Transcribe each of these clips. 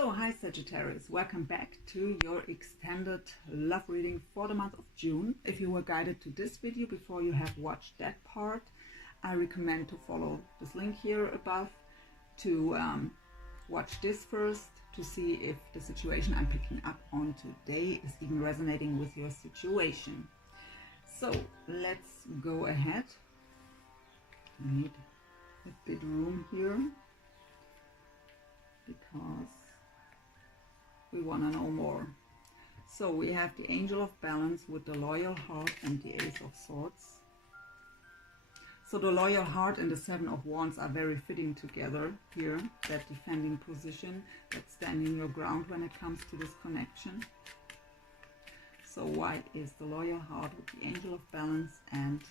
So, hi Sagittarius, welcome back to your extended love reading for the month of June. If you were guided to this video before you have watched that part, I recommend to follow this link here above to watch this first to see if the situation I'm picking up on today is even resonating with your situation. So, let's go ahead. I need a bit room here because we want to know more. So we have the Angel of Balance with the Loyal Heart and the Ace of Swords. So the Loyal Heart and the Seven of Wands are very fitting together here, that defending position, that standing your ground when it comes to this connection. So why is the Loyal Heart with the Angel of Balance and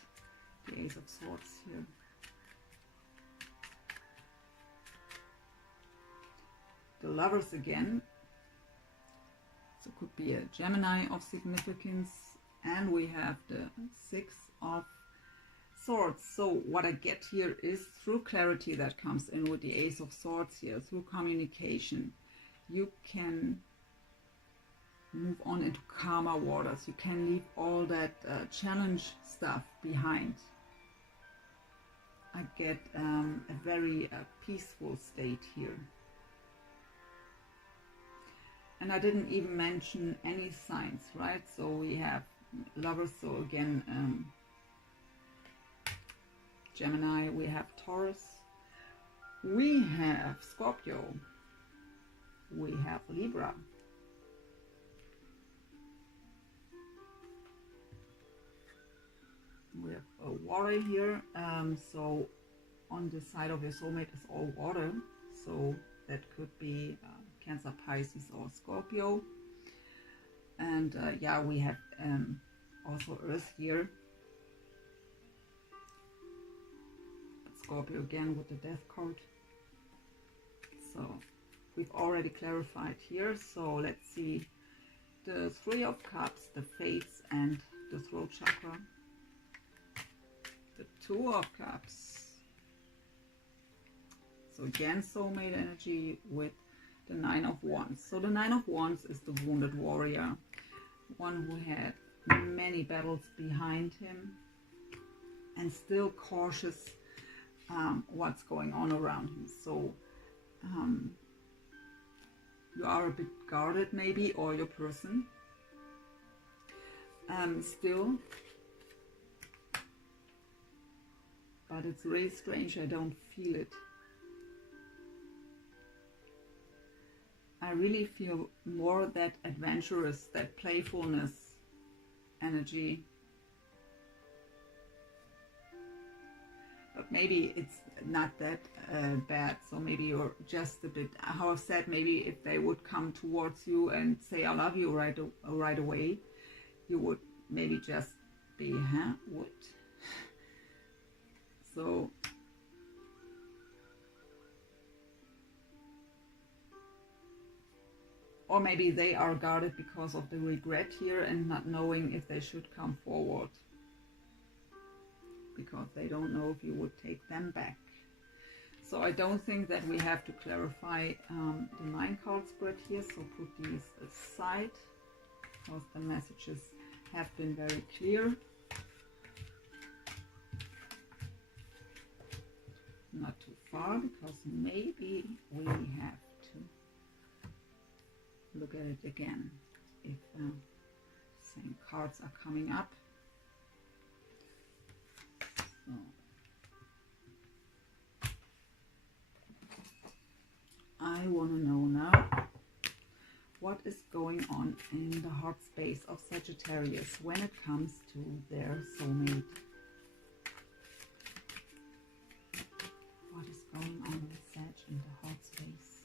the Ace of Swords here? The Lovers again, so could be a Gemini of significance, and we have the Six of Swords. So what I get here is through clarity that comes in with the Ace of Swords here, through communication, you can move on into calmer waters. You can leave all that challenge stuff behind. I get a very peaceful state here. And I didn't even mention any signs, right? So we have Lovers, so again, Gemini, we have Taurus, we have Scorpio, we have Libra, we have a water here, so on the side of your soulmate is all water, so that could be Cancer, Pisces or Scorpio. And yeah, we have also Earth here. Scorpio again with the Death card. So we've already clarified here. So let's see the Three of Cups, the Fates and the Throat Chakra. The Two of Cups. So again, soulmate energy with the Nine of Wands. So the Nine of Wands is the wounded warrior, one who had many battles behind him and still cautious what's going on around him. So you are a bit guarded maybe, or your person still, but it's really strange, I don't feel it. I really feel more that adventurous, that playfulness energy. But maybe it's not that bad. So maybe you're just a bit, how I said, maybe if they would come towards you and say, I love you right away, you would maybe just be, huh, what? So or maybe they are guarded because of the regret here and not knowing if they should come forward, because they don't know if you would take them back. So I don't think that we have to clarify the 9-card spread here, so put these aside because the messages have been very clear. Not too far, because maybe we have look at it again if same cards are coming up. So I want to know now what is going on in the heart space of Sagittarius when it comes to their soulmate. What is going on with Sag in the heart space?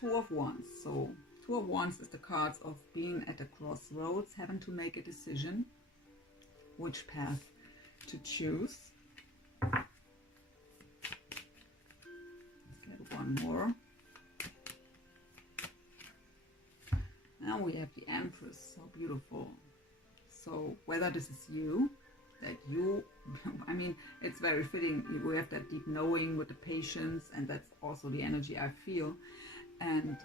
Two of Wands. So Two of Wands is the cards of being at a crossroads, having to make a decision which path to choose. Let's get one more. Now we have the Empress, so beautiful. So whether this is you, that you, I mean, it's very fitting. We have that deep knowing with the patience, and that's also the energy I feel. And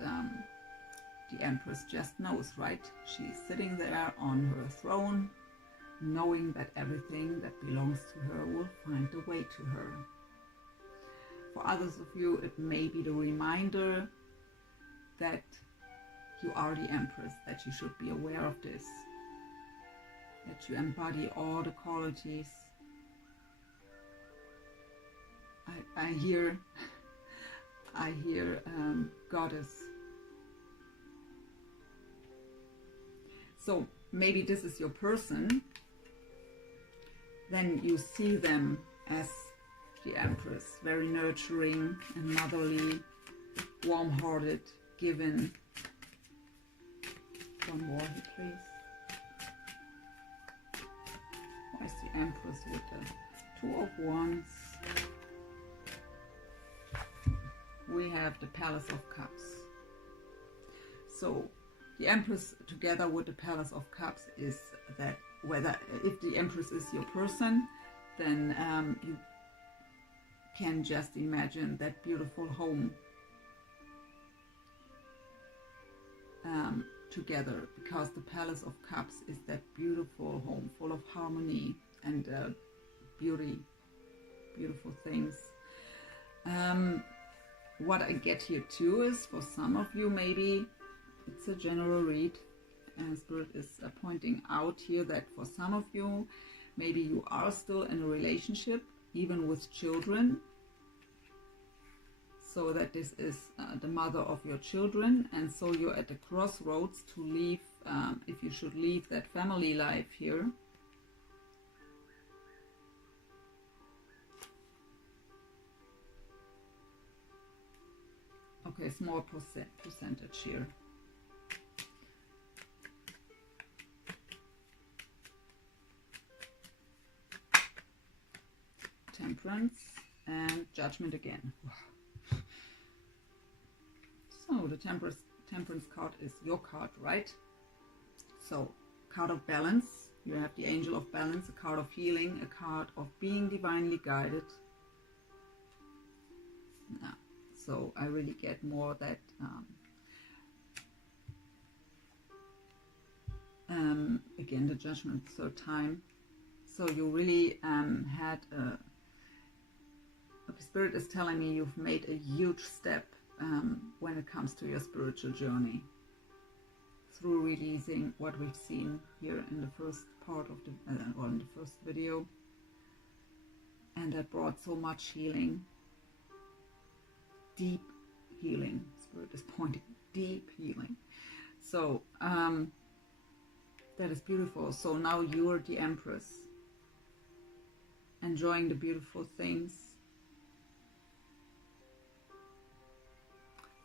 the Empress just knows, right? She's sitting there on her throne, knowing that everything that belongs to her will find the way to her. For others of you, it may be the reminder that you are the Empress, that you should be aware of this, that you embody all the qualities. I hear Goddess. So maybe this is your person, then you see them as the Empress, very nurturing and motherly, warm-hearted, given. One more here, please. Why is the Empress with the 2 of Wands? We have the Palace of Cups. So the Empress together with the Palace of Cups is that if the Empress is your person, then you can just imagine that beautiful home together, because the Palace of Cups is that beautiful home full of harmony and beauty, beautiful things. What I get here too is, for some of you, maybe it's a general read, and Spirit is pointing out here that for some of you, maybe you are still in a relationship, even with children, so that this is the mother of your children, and so you're at the crossroads to leave, if you should leave that family life here. Okay, small percentage here. Temperance and Judgment again. So the Temperance card is your card, right? So, card of balance. You have the Angel of Balance, a card of healing, a card of being divinely guided. Yeah. So I really get more that again, the Judgment, third time. So you really had the Spirit is telling me you've made a huge step when it comes to your spiritual journey, through releasing what we've seen here in the first part of the or in the first video, and that brought so much healing, deep healing. Spirit is pointing, deep healing. So that is beautiful. So now you're the Empress, enjoying the beautiful things.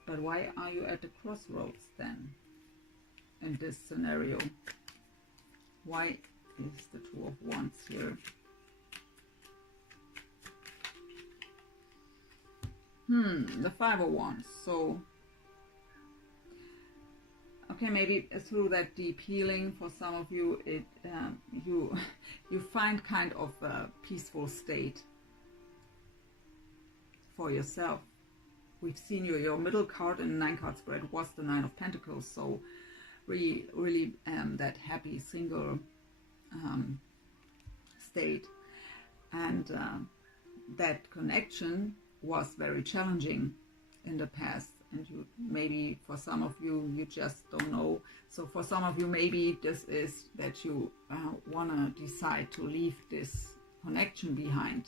But why are you at the crossroads then in this scenario? Why is the 2 of Wands here? The 5 of Wands. So okay, maybe through that deep healing, for some of you, it you find kind of a peaceful state for yourself. We've seen your middle card in the 9-card spread was the 9 of Pentacles. So really that happy single state, and that connection was very challenging in the past, and you maybe, for some of you, you just don't know. So for some of you, maybe this is that you want to decide to leave this connection behind,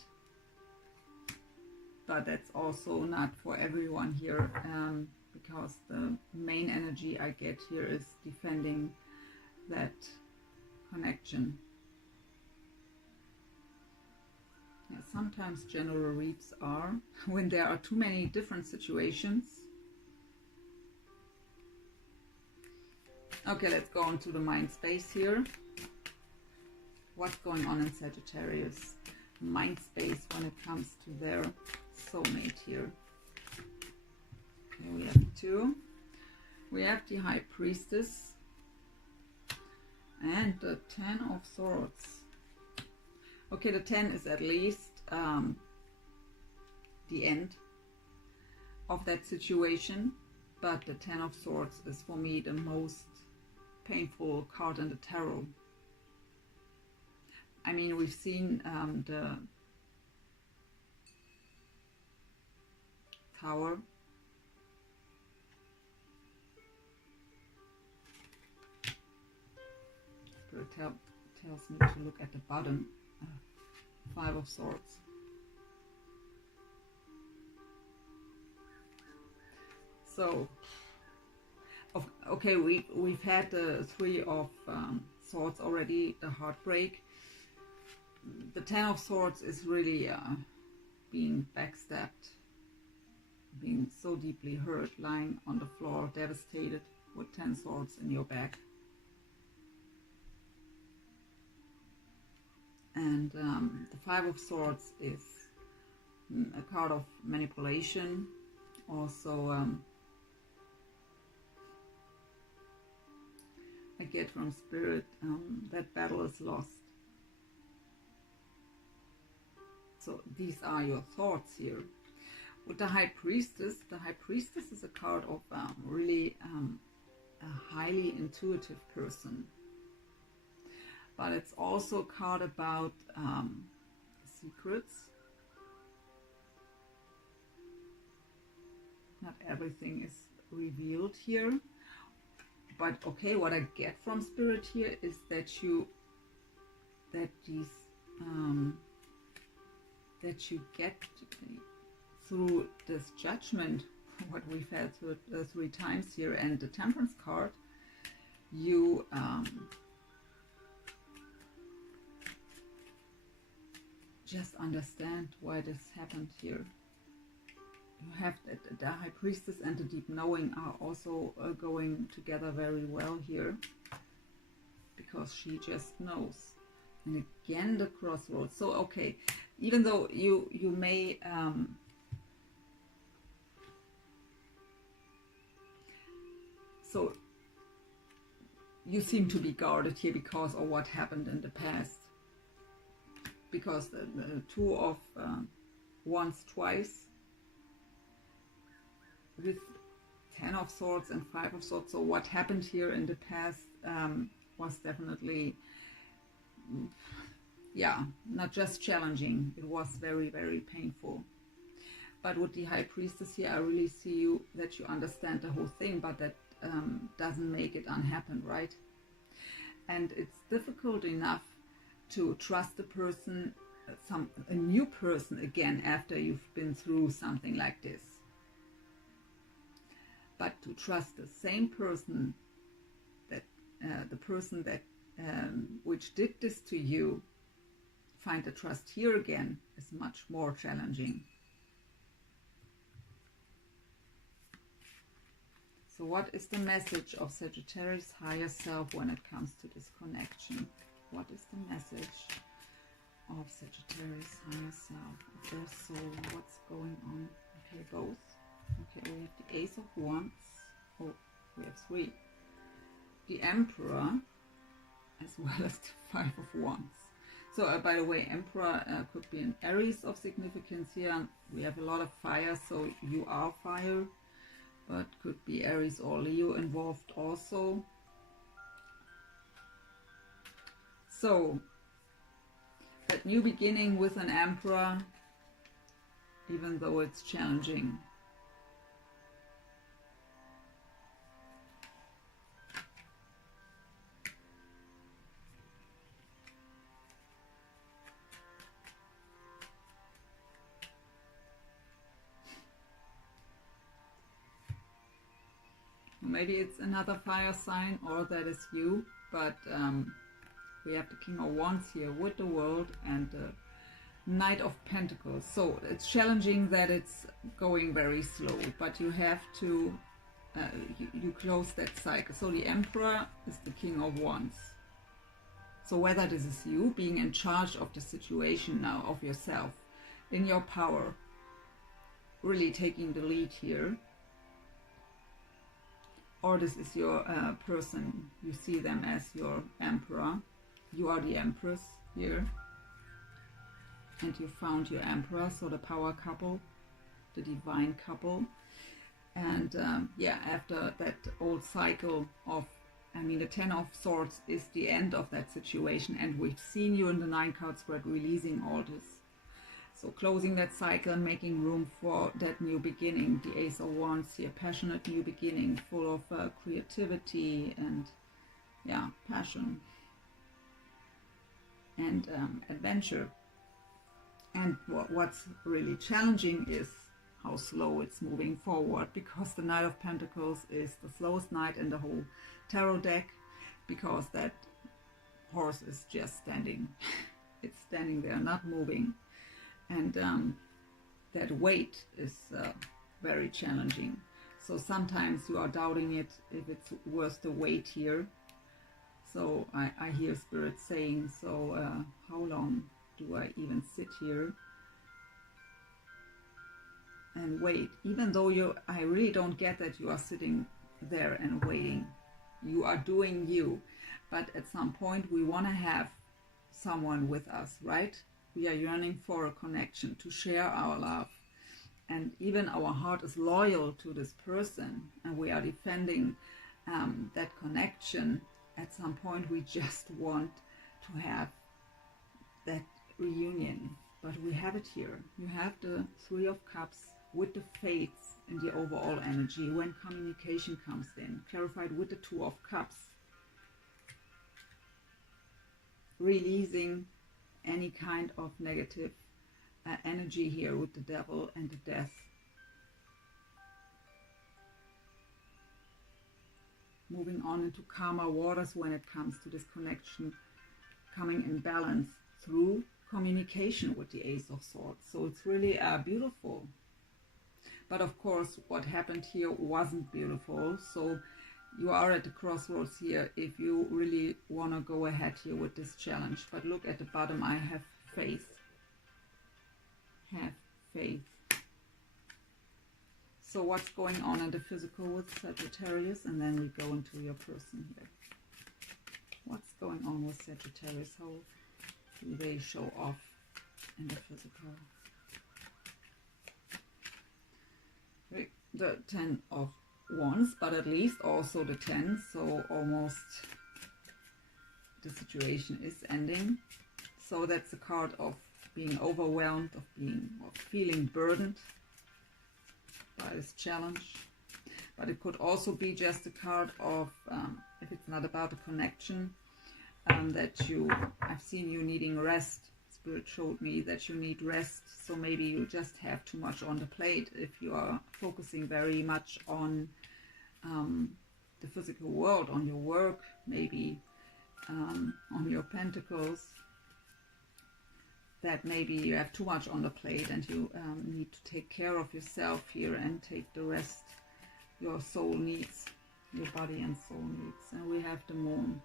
but that's also not for everyone here, because the main energy I get here is defending that connection. Yeah, sometimes general reads are when there are too many different situations. Okay, let's go into the mind space here. What's going on in Sagittarius? Mind space when it comes to their soulmate here. Okay, we have 2. We have the High Priestess and the 10 of Swords. Okay, the 10 is at least the end of that situation, but the 10 of Swords is for me the most painful card in the tarot. I mean, we've seen the Tower, Spirit tells me to look at the bottom, 5 of Swords. So, okay, we've had the 3 of Swords already, the heartbreak. The 10 of Swords is really being backstabbed, being so deeply hurt, lying on the floor, devastated with 10 swords in your back. And the 5 of Swords is a card of manipulation. Also, I get from Spirit that battle is lost. So these are your thoughts here. With the High Priestess is a card of really a highly intuitive person. But it's also a card about secrets. Not everything is revealed here. But okay, what I get from Spirit here is that that you get through this judgment, what we've had through 3 times here, and the Temperance card, you just understand why this happened here. You have the High Priestess and the Deep Knowing are also going together very well here, because she just knows. And again, the Crossroads. So okay, even though you may so you seem to be guarded here because of what happened in the past, because the 2 of Wands twice, with 10 of Swords and 5 of Swords. So what happened here in the past was definitely, yeah, not just challenging, it was very, very painful. But with the High Priestess here, I really see that you understand the whole thing, but that doesn't make it unhappen, right? And it's difficult enough to trust a person, a new person again, after you've been through something like this. But to trust the same person, that the person that which did this to you, find the trust here again, is much more challenging. So what is the message of Sagittarius higher self when it comes to this connection? What is the message of Sagittarius higher self, of their soul? What's going on? Okay, both. Okay, we have the Ace of Wands. Oh, we have 3. The Emperor, as well as the 5 of Wands. So, by the way, Emperor could be an Aries of significance here. We have a lot of fire, so you are fire. But could be Aries or Leo involved also. So, that new beginning with an Emperor, even though it's challenging. Maybe it's another fire sign, or that is you, but we have the King of Wands here with the World and the Knight of Pentacles. So it's challenging that it's going very slow, but you have to, you close that cycle. So the Emperor is the King of Wands. So whether this is you being in charge of the situation now, of yourself, in your power, really taking the lead here, or this is your person, you see them as your Emperor, you are the Empress here. and you found your Emperor, so the power couple, the divine couple. And yeah, after that old cycle of, I mean, the Ten of Swords is the end of that situation, and we've seen you in the 9 card spread releasing all this. So closing that cycle and making room for that new beginning. The Ace of Wands here, passionate new beginning, full of creativity and, yeah, passion and adventure. And what's really challenging is how slow it's moving forward, because the Knight of Pentacles is the slowest knight in the whole tarot deck, because that horse is just standing. It's standing there, not moving. And that weight is very challenging. So sometimes you are doubting it, if it's worth the wait here. So I hear Spirit saying, so how long do I even sit here and wait? Even though I really don't get that you are sitting there and waiting. You are doing you. But at some point we want to have someone with us, right? We are yearning for a connection, to share our love. And even our heart is loyal to this person, and we are defending that connection. At some point we just want to have that reunion. But we have it here. You have the 3 of Cups with the fates in the overall energy when communication comes in, clarified with the 2 of Cups. Releasing any kind of negative energy here with the Devil and the Death. Moving on into calmer waters when it comes to this connection, coming in balance through communication with the Ace of Swords. So it's really beautiful. But of course what happened here wasn't beautiful. So you are at the crossroads here if you really want to go ahead here with this challenge. But look at the bottom, I have faith. Have faith. So what's going on in the physical with Sagittarius? And then we go into your person here. What's going on with Sagittarius? How do they show off in the physical? The 10 of Wands, but at least also the 10, so almost the situation is ending. So that's a card of being overwhelmed, of feeling burdened by this challenge. But it could also be just a card of, if it's not about a connection, that I've seen you needing rest. Spirit showed me that you need rest, so maybe you just have too much on the plate if you are focusing very much on the physical world, on your work, maybe on your pentacles, that maybe you have too much on the plate and you need to take care of yourself here and take the rest your soul needs, your body and soul needs. And we have the Moon.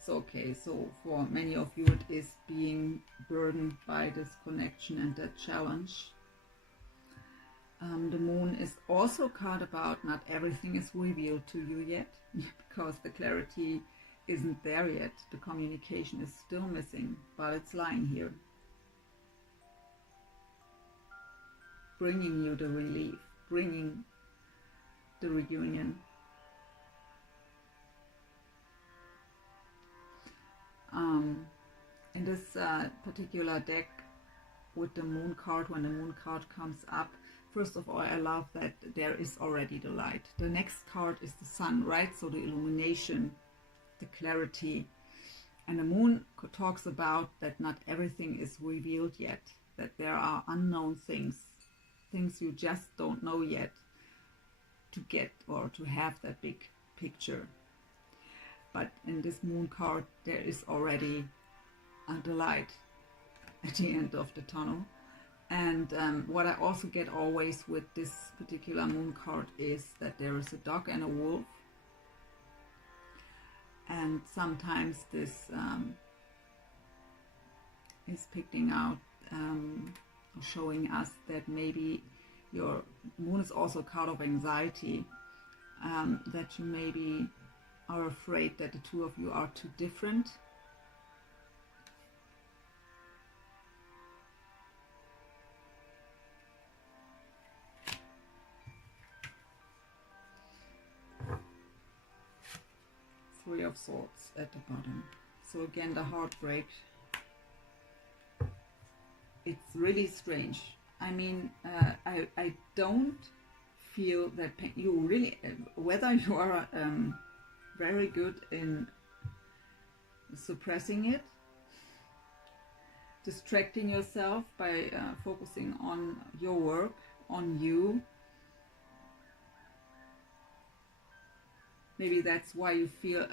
So okay, so for many of you it is being burdened by this connection and that challenge. The Moon is also a card about not everything is revealed to you yet, because the clarity isn't there yet. The communication is still missing, but it's lying here, bringing you the relief, bringing the reunion. In this particular deck with the Moon card, when the Moon card comes up, first of all, I love that there is already the light. The next card is the Sun, right? So the illumination, the clarity. And the Moon talks about that not everything is revealed yet, that there are unknown things, things you just don't know yet to get or to have that big picture. But in this Moon card, there is already the light at the end of the tunnel. And what I also get always with this particular Moon card is that there is a dog and a wolf. And sometimes this is picking out, showing us that maybe your Moon is also a card of anxiety, that you maybe are afraid that the two of you are too different. Three of Swords at the bottom. So again, the heartbreak. It's really strange. I mean, I don't feel that pain. You really, whether you are very good in suppressing it, distracting yourself by focusing on your work, on you. Maybe that's why you feel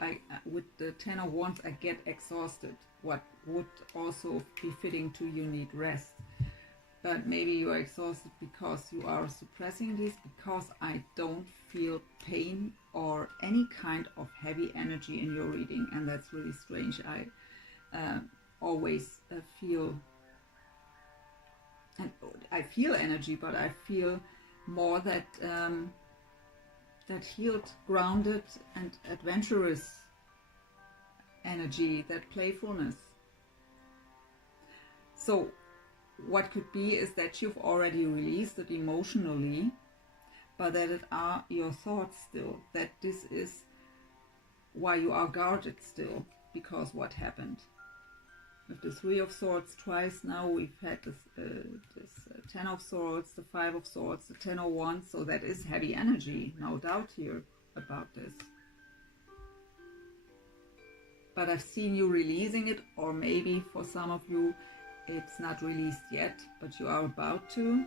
with the Ten of Wands, I get exhausted. What would also be fitting to you need rest. But maybe you are exhausted because you are suppressing this, because I don't feel pain or any kind of heavy energy in your reading. And that's really strange. I always feel, and I feel energy, but I feel more that that healed, grounded and adventurous energy, that playfulness. So what could be is that you've already released it emotionally, but that it are your thoughts still, that this is why you are guarded still, because what happened. With the Three of Swords twice now, we've had this Ten of Swords, the Five of Swords, the Ten of Wands, so that is heavy energy, no doubt here about this. But I've seen you releasing it, or maybe for some of you it's not released yet, but you are about to.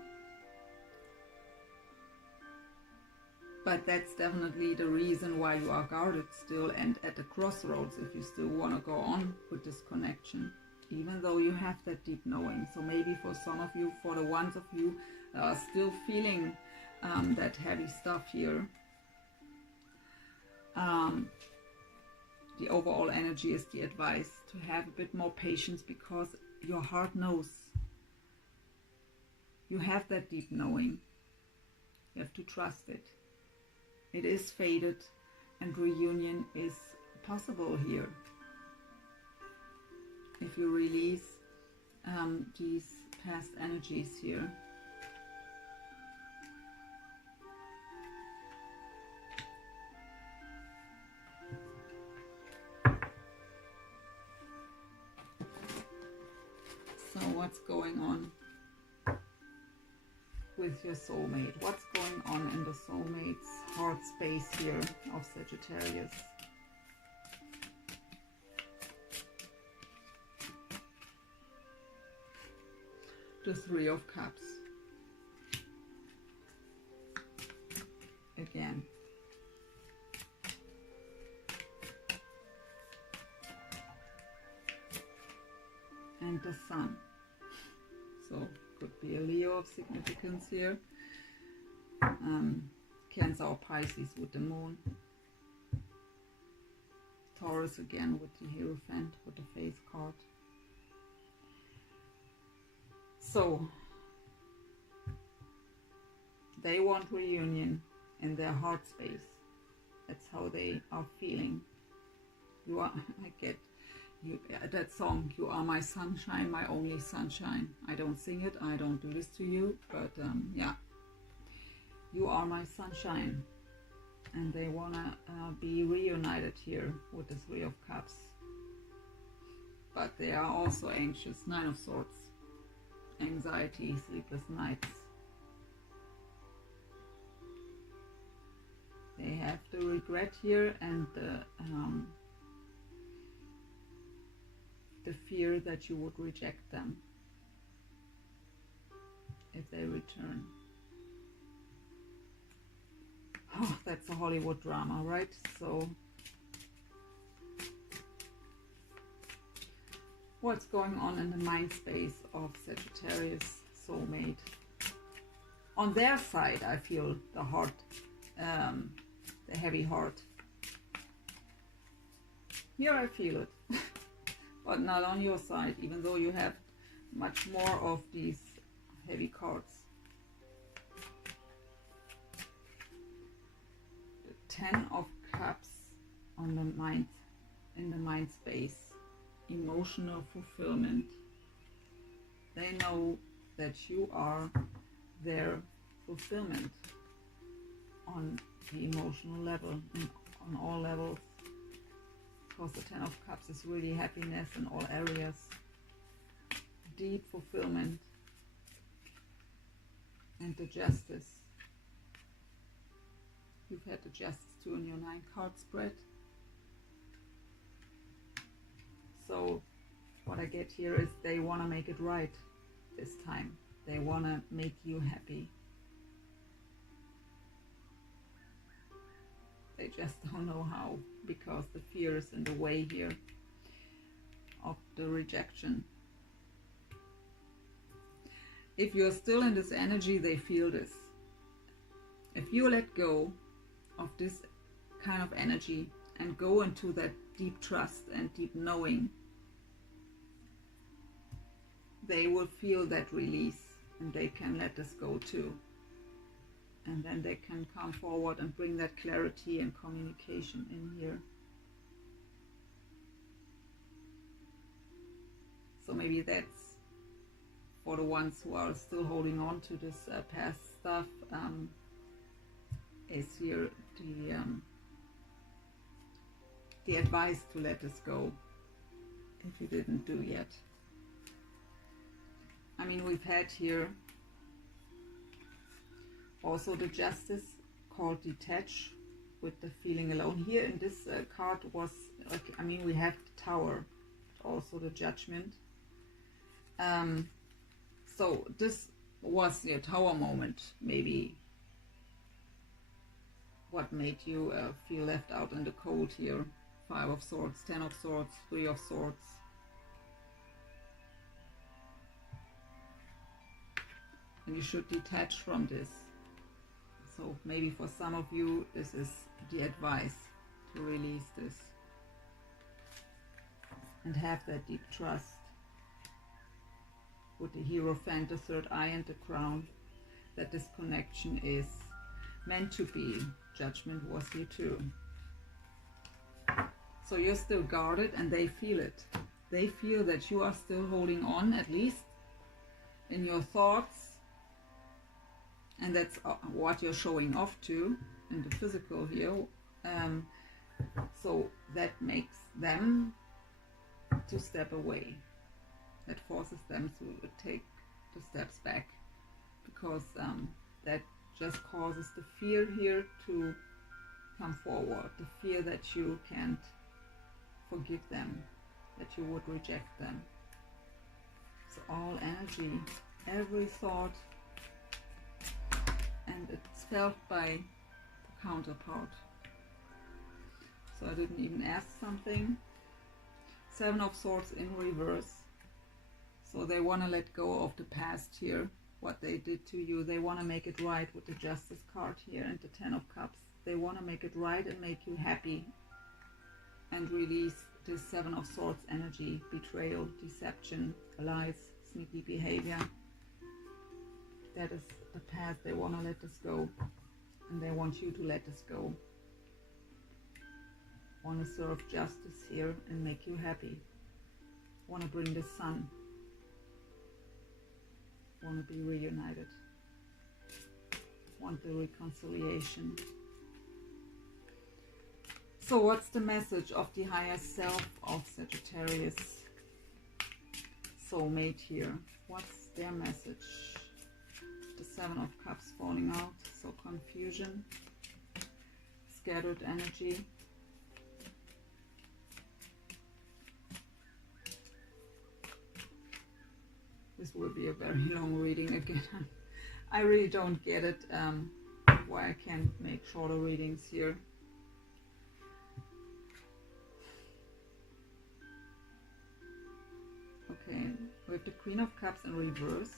But that's definitely the reason why you are guarded still and at the crossroads if you still want to go on with this connection, even though you have that deep knowing. So maybe for some of you, for the ones of you that are still feeling that heavy stuff here, the overall energy is the advice to have a bit more patience, because your heart knows. You have that deep knowing. You have to trust it. It is fated, and reunion is possible here. If you release these past energies here. So what's going on with your soulmate? What's going on in the soulmate's heart space here of Sagittarius? The Three of Cups. Again. And the Sun. So could be a Leo of significance here. Cancer or Pisces with the Moon. Taurus again with the Hierophant, with the Faith card. So they want reunion in their heart space. That's how they are feeling. You are, I get you, that song, "You Are My Sunshine, My Only Sunshine." I don't sing it, I don't do this to you, but yeah, you are my sunshine. And they want to be reunited here with the Three of Cups. But they are also anxious. Nine of Swords. Anxiety, sleepless nights. They have the regret here and the fear that you would reject them if they return. Oh, that's a Hollywood drama, right? So what's going on in the mind space of Sagittarius soulmate? On their side, I feel the heart, the heavy heart. Here I feel it, but not on your side, even though you have much more of these heavy cards. The Ten of Cups on the mind, in the mind space. Emotional fulfillment. They know that you are their fulfillment on the emotional level, on all levels. because the Ten of Cups is really happiness in all areas, deep fulfillment, and the Justice. You've had the Justice too in your 9-card spread. So what I get here is they want to make it right this time. They want to make you happy. They just don't know how, because the fear is in the way here of the rejection. If you're still in this energy, they feel this. If you let go of this kind of energy and go into that deep trust and deep knowing, they will feel that release and they can let this go too. And then they can come forward and bring that clarity and communication in here. So maybe that's for the ones who are still holding on to this past stuff, is here the advice to let this go if you didn't do yet. I mean, we've had here also the Justice, called detach, with the feeling alone. Here in this card was, I mean, we have the Tower, also the Judgment. So this was your Tower moment, maybe what made you feel left out in the cold here. 5 of Swords, 10 of Swords, 3 of Swords. And you should detach from this. So maybe for some of you, this is the advice to release this and have that deep trust with the Hierophant, the third eye, and the crown, that this connection is meant to be. Judgment was here too. So you're still guarded and they feel it. They feel that you are still holding on, at least in your thoughts. And that's what you're showing off to in the physical here. So that makes them to step away. That forces them to take the steps back, because that just causes the fear here to come forward. The fear that you can't forgive them, that you would reject them. So all energy, every thought, and it's felt by the counterpart. So I didn't even ask something. 7 of Swords in reverse. So they want to let go of the past here, what they did to you. They want to make it right with the Justice card here and the 10 of Cups. They want to make it right and make you happy and release this 7 of Swords energy, betrayal, deception, lies, sneaky behavior. That is the past. They want to let this go, and they want you to let this go. Want to serve justice here and make you happy. Want to bring the sun. Want to be reunited. Want the reconciliation. So what's the message of the higher self of Sagittarius soulmate here? What's their message? The 7 of Cups falling out, so confusion, scattered energy. This will be a very long reading again. I really don't get it, why I can't make shorter readings here. Okay, we have the Queen of Cups in reverse.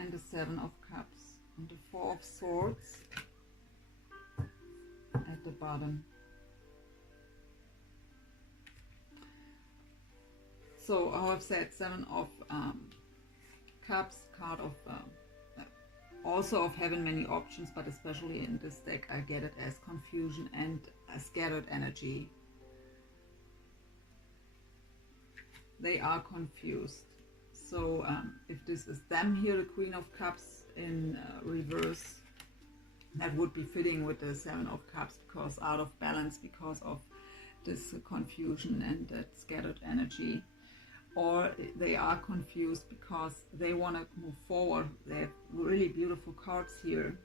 And the 7 of Cups. And the 4 of Swords at the bottom. So I've said 7 of Cups, card of also of having many options, but especially in this deck I get it as confusion and a scattered energy. They are confused. So if this is them here, the Queen of Cups in reverse, that would be fitting with the Seven of Cups, because out of balance because of this confusion and that scattered energy. Or they are confused because they want to move forward. They have really beautiful cards here.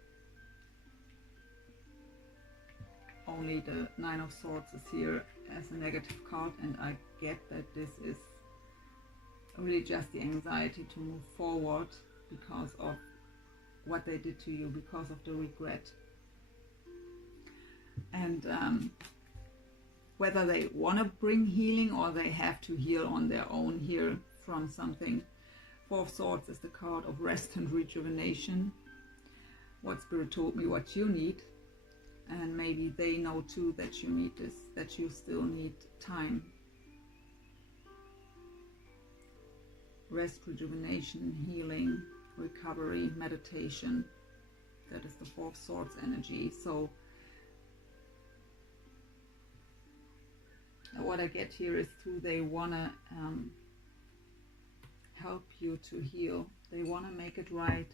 Only the Nine of Swords is here as a negative card, and I get that this is really just the anxiety to move forward because of what they did to you, because of the regret. And whether they want to bring healing or they have to heal on their own here from something. Four of Swords is the card of rest and rejuvenation. What Spirit told me what you need. And maybe they know too that you need this, that you still need time. Rest, rejuvenation, healing, recovery, meditation. That is the Four of Swords energy. So what I get here is too, they want to help you to heal. They want to make it right,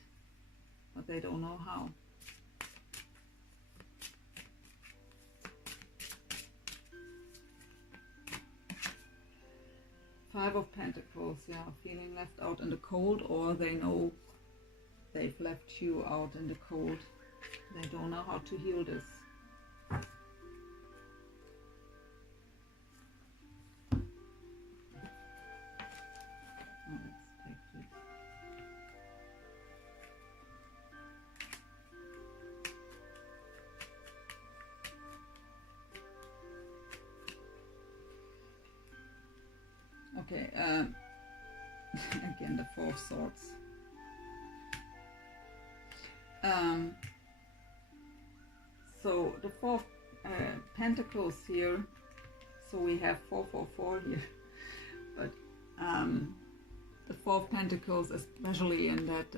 but they don't know how. Five of Pentacles, yeah, feeling left out in the cold, or they know they've left you out in the cold. They don't know how to heal this. Okay, again the Four of Swords. So the Four of Pentacles here, so we have 444 here, but the Four of Pentacles, especially in that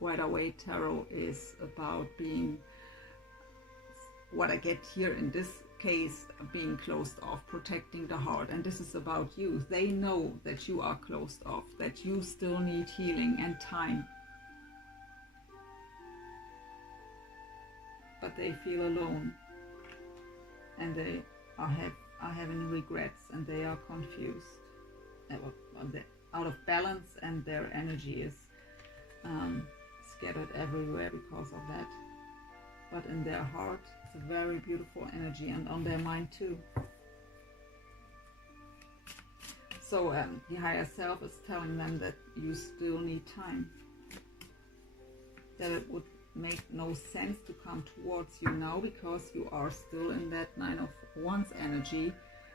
Rider-Waite Tarot, is about being, what I get here in this case, being closed off, protecting the heart. And this is about you. They know that you are closed off, that you still need healing and time, but they feel alone, and they are having regrets, and they are confused, they're out of balance, and their energy is scattered everywhere because of that. But in their heart, it's a very beautiful energy, and on their mind too. So the higher self is telling them that you still need time, that it would make no sense to come towards you now because you are still in that Nine of Wands energy.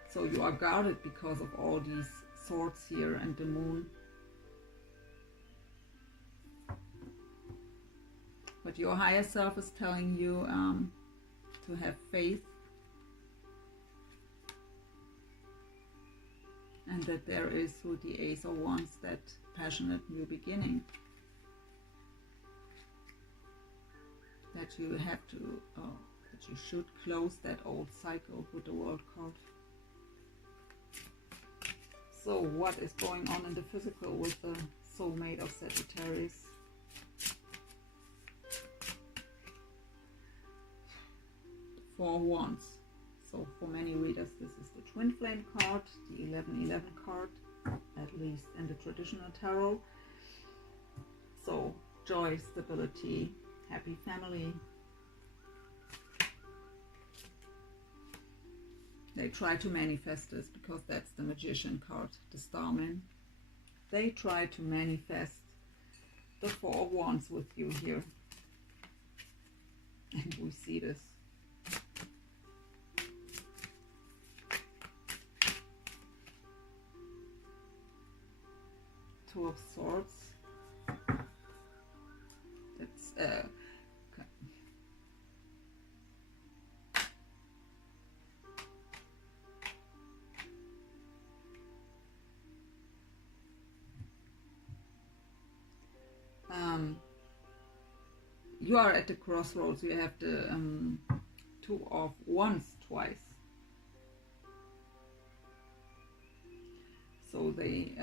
So you are guarded because of all these swords here and the moon. But your higher self is telling you to have faith, and that there is, with the Ace of Wands, that passionate new beginning. That you have to, that you should close that old cycle with the World card. So what is going on in the physical with the soulmate of Sagittarius? Four of Wands. So for many readers, this is the Twin Flame card, the 1111 card, at least in the traditional tarot. So joy, stability, happy family. They try to manifest this because that's the Magician card, the Starman. They try to manifest the Four of Wands with you here. And we see this. Two of Swords. That's you are at the crossroads. You have the Two of Wands twice. So they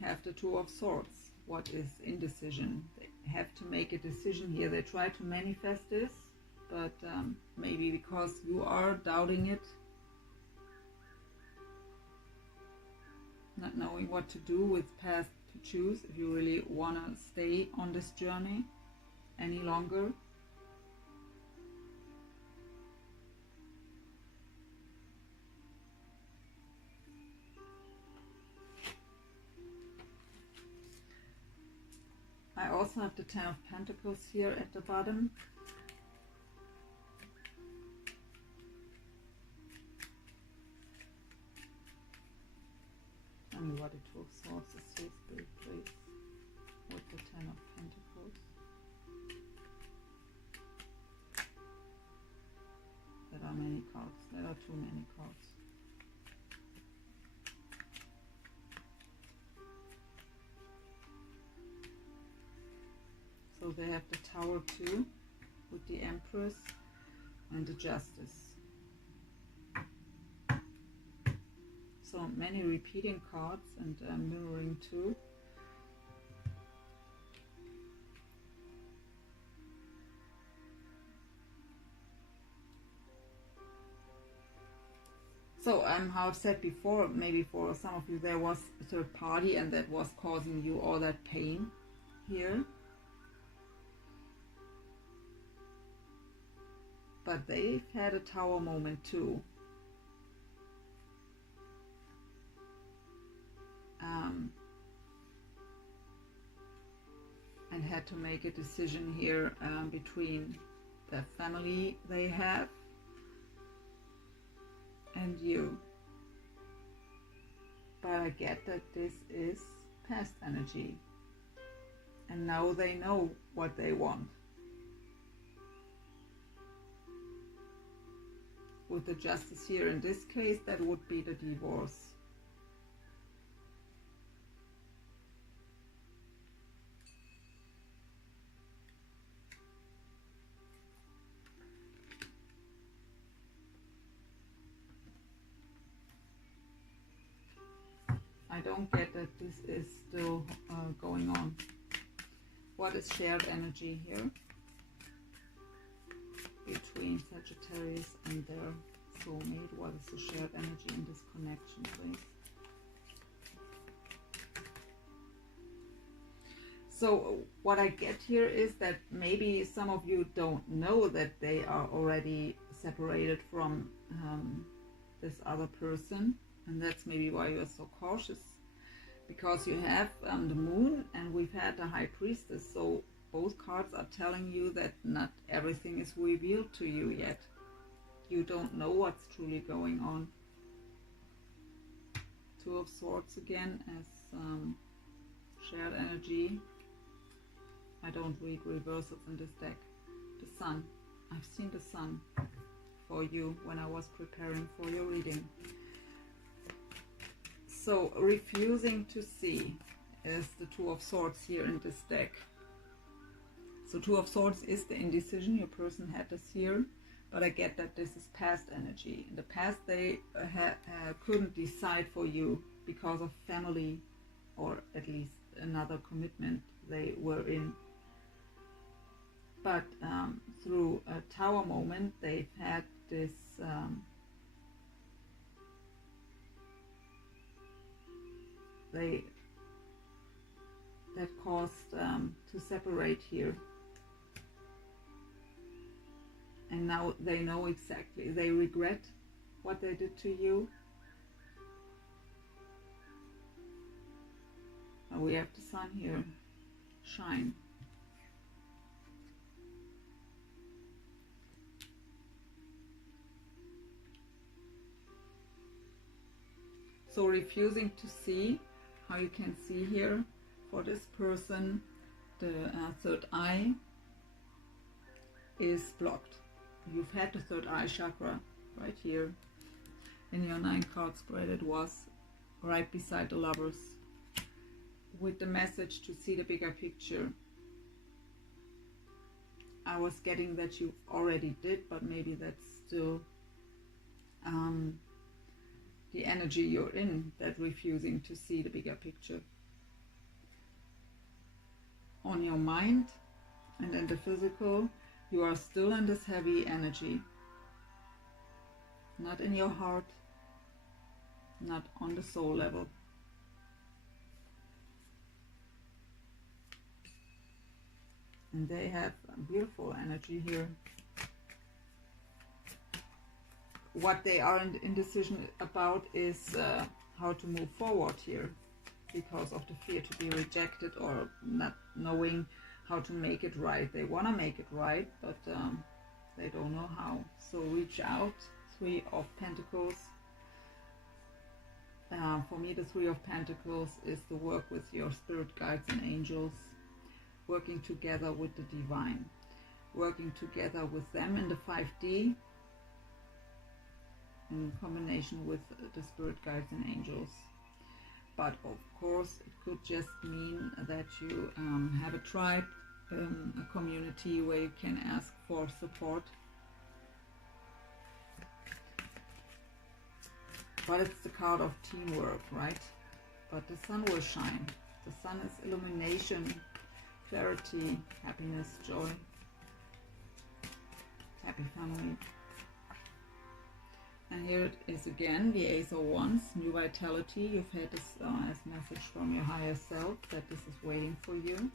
have the Two of Swords. What is indecision? have to make a decision here. They try to manifest this, but maybe because you are doubting it, not knowing what to do with path to choose, if you really want to stay on this journey any longer. I also have the Ten of Pentacles here at the bottom. Tell me what the Two of Swords is here, Spirit, please, with the Ten of Pentacles. There are many cards. There are too many cards. So they have the Tower too, with the Empress and the Justice. So many repeating cards and mirroring too. So how I've said before, maybe for some of you there was a third party and that was causing you all that pain here. But they've had a Tower moment too. And had to make a decision here between the family they have and you. But I get that this is past energy. And now they know what they want. With the Justice here, in this case, that would be the divorce. I don't get that this is still going on. What is shared energy here between Sagittarius and their soulmate? What is the shared energy in this connection, please? So what I get here is that maybe some of you don't know that they are already separated from this other person, and that's maybe why you're so cautious, because you have the Moon and we've had the High Priestess. So both cards are telling you that not everything is revealed to you yet. You don't know what's truly going on. Two of Swords again as shared energy. I don't read reversals in this deck. The Sun. I've seen the Sun for you when I was preparing for your reading. So refusing to see is the Two of Swords here in this deck. So Two of Swords is the indecision. Your person had this here, but I get that this is past energy. In the past they couldn't decide for you because of family, or at least another commitment they were in. But through a Tower moment, they've had this that caused to separate here. And now they know exactly. They regret what they did to you. And we have the Sun here. Shine. So refusing to see, how you can see here, for this person, the third eye is blocked. You've had the third eye chakra right here. In your 9-card spread, it was right beside the Lovers, with the message to see the bigger picture. I was getting that you already did, but maybe that's still the energy you're in, that refusing to see the bigger picture. on your mind, and in the physical, you are still in this heavy energy. Not in your heart, not on the soul level. And they have a beautiful energy here. What they are in indecision about is how to move forward here, because of the fear to be rejected or not knowing how to make it right. They want to make it right, but they don't know how. So reach out. Three of Pentacles. For me, the Three of Pentacles is the work with your spirit guides and angels, working together with the divine, working together with them in the 5D, in combination with the spirit guides and angels. But of course, it could just mean that you have a tribe, a community where you can ask for support. But it's the card of teamwork, right? But the sun will shine. The sun is illumination, clarity, happiness, joy, happy family. And here it is again, the Ace of Wands, new vitality. You've had this as message from your higher self that this is waiting for you.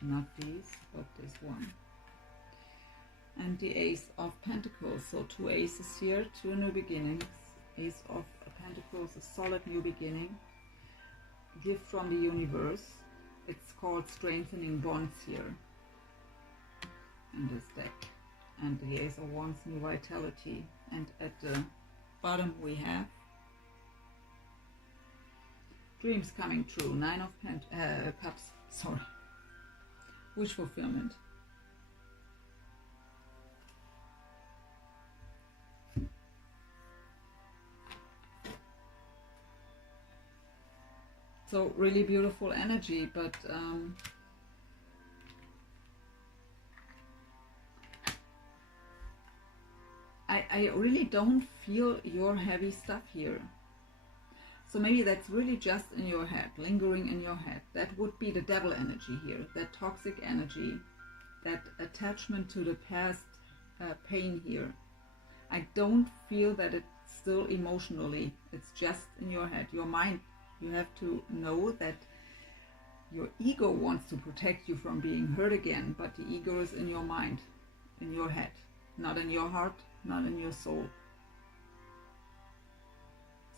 Not these, but this one. And the Ace of Pentacles. So two aces here, two new beginnings. Ace of Pentacles, a solid new beginning. Gift from the universe. It's called strengthening bonds here in this deck. And the Ace of Wands, new vitality. And at the bottom we have dreams coming true. Nine of Cups. Sorry. Wish fulfillment. So really beautiful energy, but I really don't feel your heavy stuff here. So maybe that's really just in your head, lingering in your head. That would be the devil energy here, that toxic energy, that attachment to the past pain here. I don't feel that it's still emotionally, it's just in your head, your mind. You have to know that your ego wants to protect you from being hurt again, but the ego is in your mind, in your head, not in your heart, not in your soul.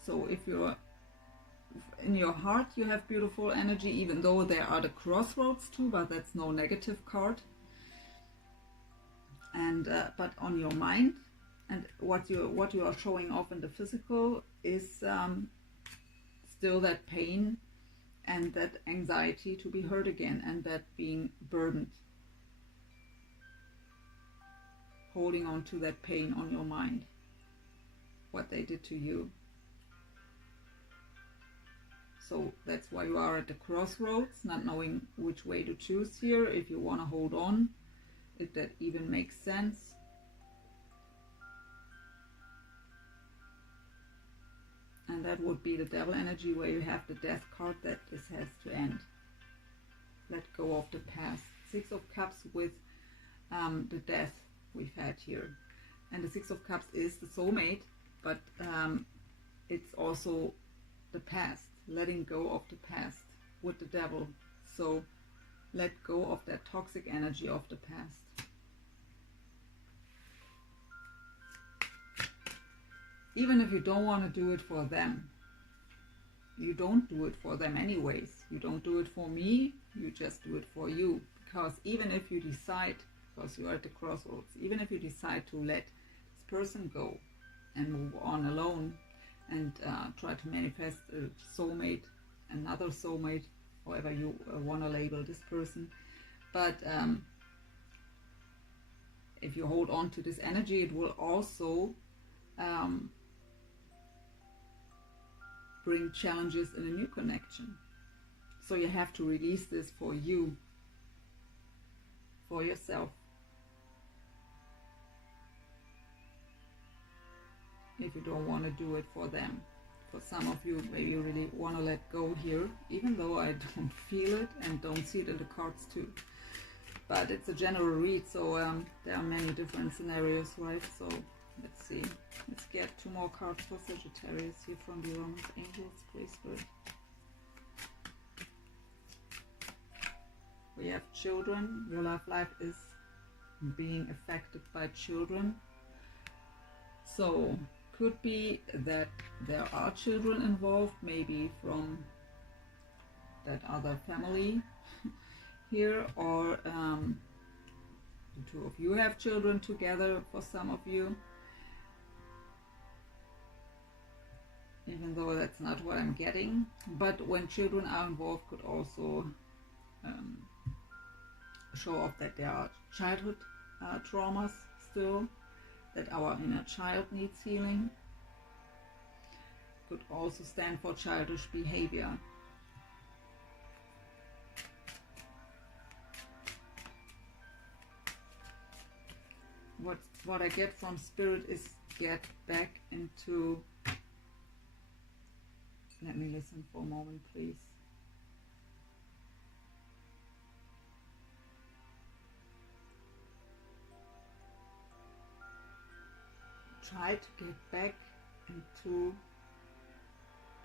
So if you're in your heart, you have beautiful energy, even though there are the crossroads too, but that's no negative card. And but on your mind, and what you are showing off in the physical is still that pain and that anxiety to be hurt again, and that being burdened, holding on to that pain on your mind, what they did to you. So that's why you are at the crossroads, not knowing which way to choose here, if you want to hold on, if that even makes sense. And that would be the devil energy, where you have the death card, that this has to end. Let go of the past. Six of Cups with the death we've had here. And the Six of Cups is the soulmate, but it's also the past. Letting go of the past with the devil. So let go of that toxic energy of the past. Even if you don't want to do it for them, you don't do it for them anyways. You don't do it for me, you just do it for you. Because even if you decide, because you are at the crossroads, even if you decide to let this person go and move on alone, and try to manifest a soulmate, another soulmate, however you want to label this person. But if you hold on to this energy, it will also bring challenges in a new connection. So you have to release this for you, for yourself. If you don't want to do it for them, For some of you, maybe you really want to let go here, even though I don't feel it and don't see it in the cards too. But it's a general read, so there are many different scenarios, right? So let's see. Let's get 2 more cards for Sagittarius here from the Romance Angels, Grace Spirit. We have children. Your love life is being affected by children. So could be that there are children involved, maybe from that other family here, or the 2 of you have children together for some of you, even though that's not what I'm getting. But when children are involved, could also show off that there are childhood traumas still, that our inner child needs healing. Could also stand for childish behavior. What I get from Spirit is get back into... Let me listen for a moment, please. Try to get back into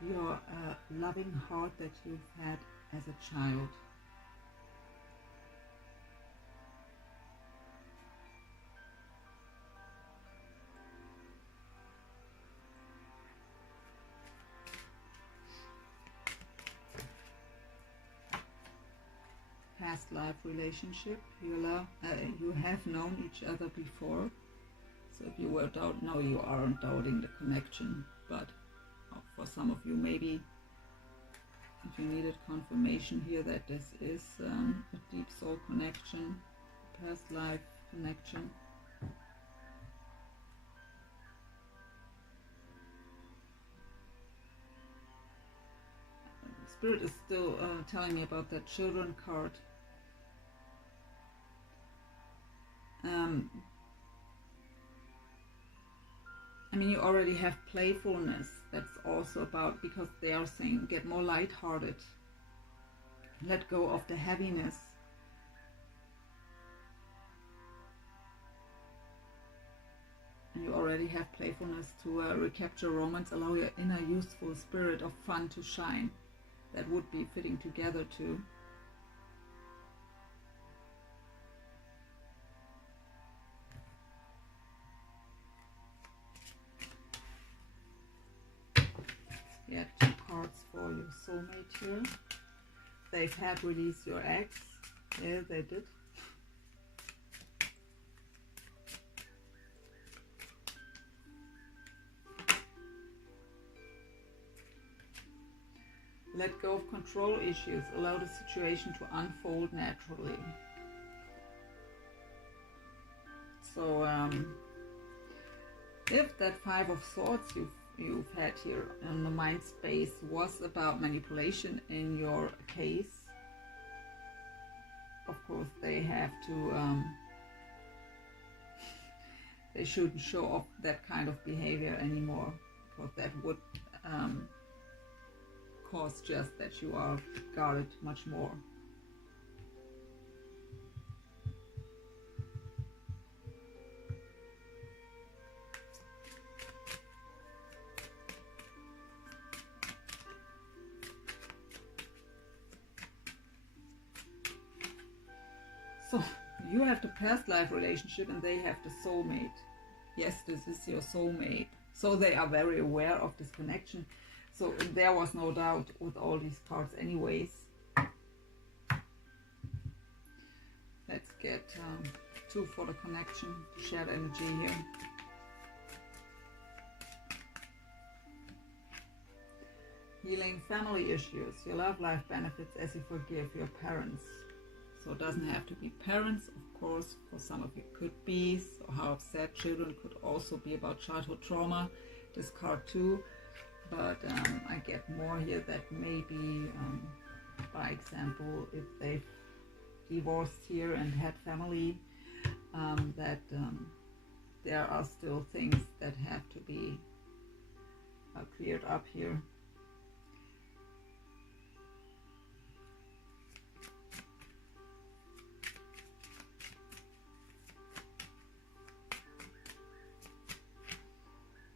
your loving heart that you've had as a child. Past life relationship, you have known each other before. So if you don't know, you aren't doubting the connection, but for some of you, maybe if you needed confirmation here that this is a deep soul connection, past life connection. Spirit is still telling me about that children card. I mean, you already have playfulness. That's also about, because they are saying get more lighthearted. Let go of the heaviness. And you already have playfulness to recapture romance. Allow your inner youthful spirit of fun to shine. That would be fitting together too. Get 2 cards for your soulmate here. They've had released your ex. Yeah, they did. Let go of control issues. Allow the situation to unfold naturally. So, if that 5 of Swords you've had here in the mind space was about manipulation in your case, of course they have to they shouldn't show off that kind of behavior anymore, because that would cause just that you are guarded much more. So you have the past life relationship and they have the soulmate. Yes, this is your soulmate. So they are very aware of this connection. So there was no doubt with all these cards anyways. Let's get 2 for the connection, shared energy here. Healing family issues. Your love life benefits as you forgive your parents. So it doesn't have to be parents, of course. For some of you could be. So how upset children could also be about childhood trauma. This card too. But I get more here that maybe, by example, if they've divorced here and had family, that there are still things that have to be cleared up here.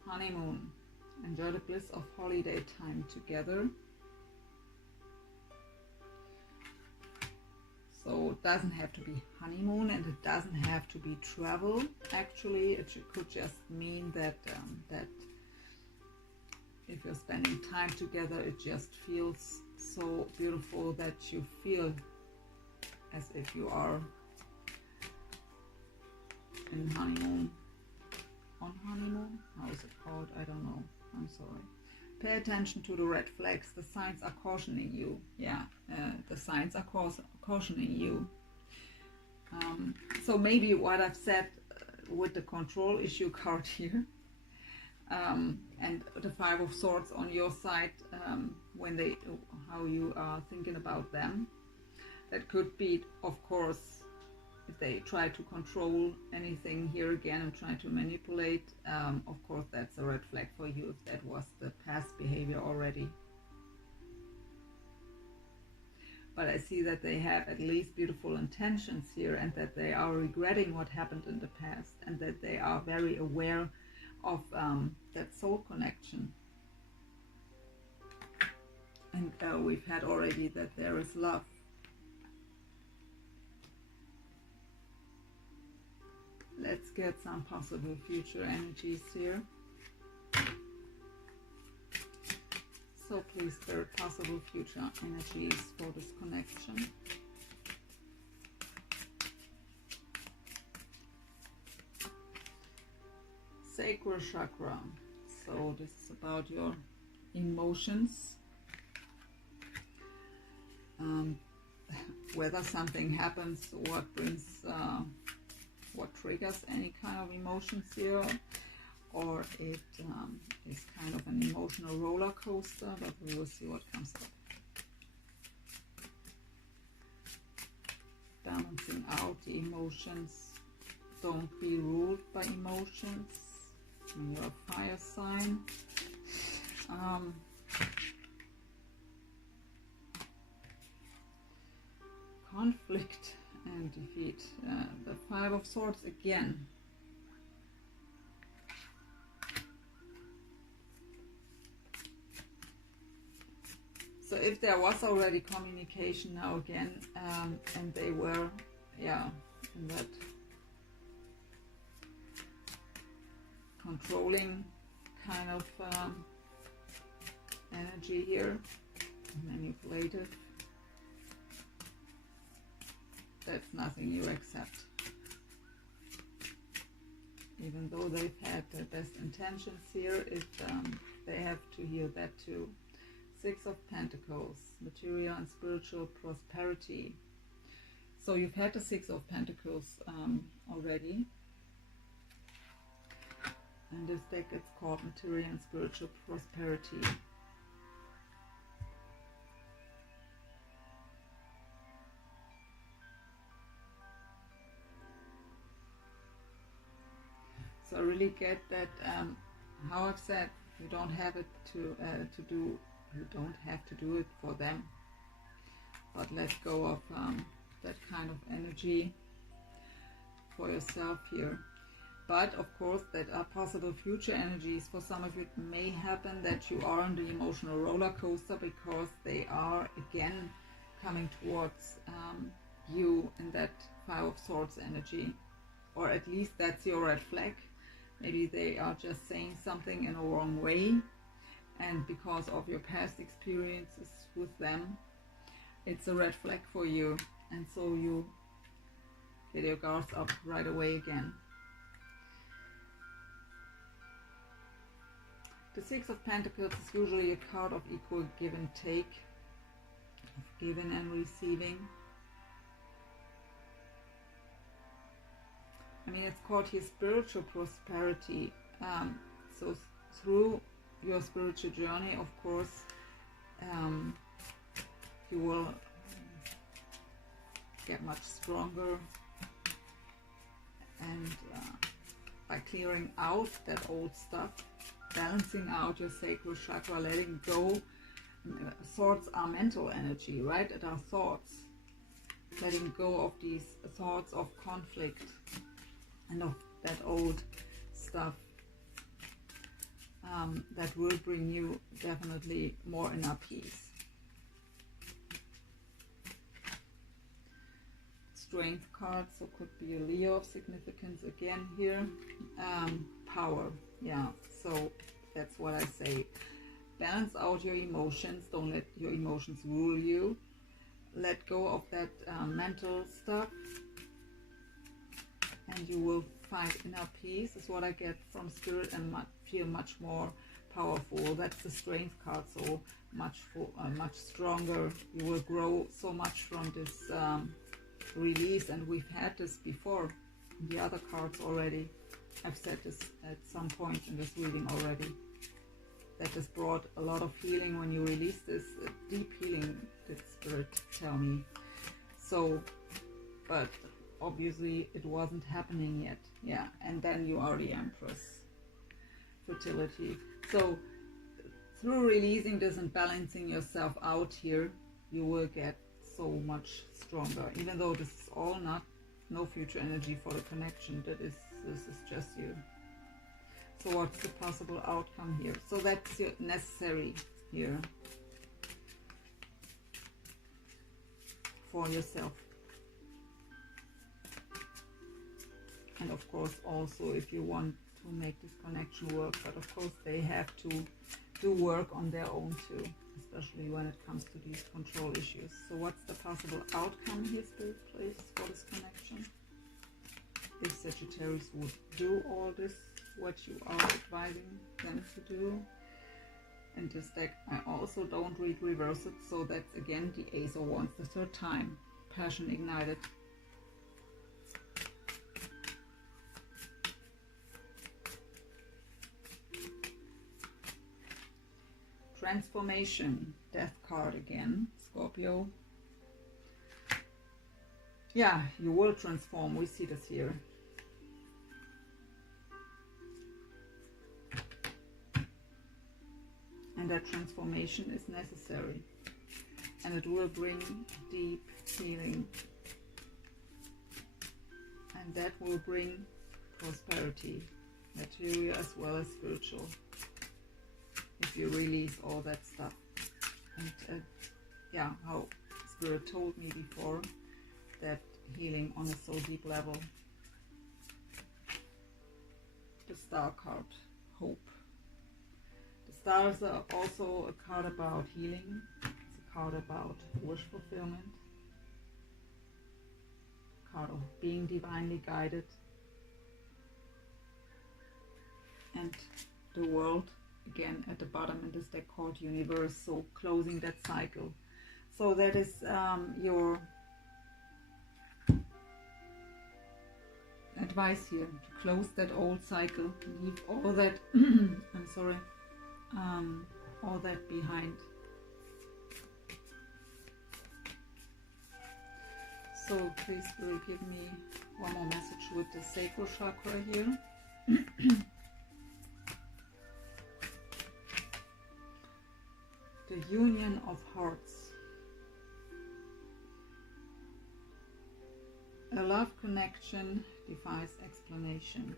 Honeymoon. Enjoy the bliss of holiday time together. So it doesn't have to be honeymoon, and it doesn't have to be travel. Actually, it could just mean that that if you're spending time together, it just feels so beautiful that you feel as if you are in honeymoon. On honeymoon? How is it called? I don't know. I'm sorry. Pay attention to the red flags. The signs are cautioning you. Yeah, the signs are cautioning you. So maybe what I've said with the control issue card here, and the Five of Swords on your side, how you are thinking about them, that could be, of course, if they try to control anything here again and try to manipulate, of course that's a red flag for you if that was the past behavior already. But I see that they have at least beautiful intentions here, and that they are regretting what happened in the past, and that they are very aware of that soul connection. And we've had already that there is love. Let's get some possible future energies here. So please, there are possible future energies for this connection. Sacral chakra. So this is about your emotions. Whether something happens, what brings, what triggers any kind of emotions here, or it is kind of an emotional roller coaster, but we will see what comes up. Balancing out the emotions. Don't be ruled by emotions. You're a fire sign. Conflict and defeat. The Five of Swords again. So if there was already communication now again, and they were, yeah, in that controlling kind of energy here, manipulative, that's nothing you accept. Even though they've had their best intentions here, they have to hear that too. Six of Pentacles, material and spiritual prosperity. So you've had the Six of Pentacles already. And this deck is called Material and Spiritual Prosperity. So I really get that, how I've said, you don't have it to do. You don't have to do it for them, but let go of that kind of energy for yourself here. But of course, that are possible future energies. For some of you, it may happen that you are on the emotional roller coaster because they are again coming towards you in that Five of Swords energy, or at least that's your red flag. Maybe they are just saying something in a wrong way, and because of your past experiences with them, it's a red flag for you, and so you get your guards up right away again. The Six of Pentacles is usually a card of equal give and take, of giving and receiving. I mean, it's called here spiritual prosperity. So through your spiritual journey, of course, you will get much stronger, and by clearing out that old stuff, balancing out your sacral chakra, letting go. Thoughts are mental energy, right? It are thoughts. Letting go of these thoughts of conflict and of that old stuff that will bring you definitely more inner peace. Strength card, so could be a Leo of significance again here. Power, yeah, so that's what I say. Balance out your emotions, don't let your emotions rule you. Let go of that mental stuff, and you will find inner peace, is what I get from Spirit, and feel much more powerful. That's the Strength card, so much stronger. You will grow so much from this release, and we've had this before in the other cards already. I've said this at some point in this reading already, that this brought a lot of healing when you release this, deep healing, did Spirit tell me. So, but obviously it wasn't happening yet. Yeah, and then you are the Empress. Fertility. So through releasing this and balancing yourself out here, you will get so much stronger. Even though this is all no future energy for the connection, this is just you. So what's the possible outcome here? So that's necessary here for yourself. And of course also if you want to make this connection work, but of course they have to do work on their own too, especially when it comes to these control issues. So what's the possible outcome here, Spirit, please, for this connection? If Sagittarius would do all this, what you are advising them to do. In this deck, I also don't read reverse it, so that's again the Ace of Wands, the third time. Passion ignited. Transformation, Death card again, Scorpio. Yeah, you will transform, we see this here. And that transformation is necessary. And it will bring deep healing. And that will bring prosperity, material as well as spiritual. If you release all that stuff. And yeah, how Spirit told me before, that healing on a so deep level. The Star card, Hope. The stars are also a card about healing. It's a card about wish fulfillment. A card of being divinely guided. And the World, again at the bottom in this deck called Universe, so closing that cycle. So that is your advice here, to close that old cycle, leave all that I'm sorry, all that behind. So please, Spirit, give me one more message with the sacral chakra here. The union of hearts. A love connection defies explanation.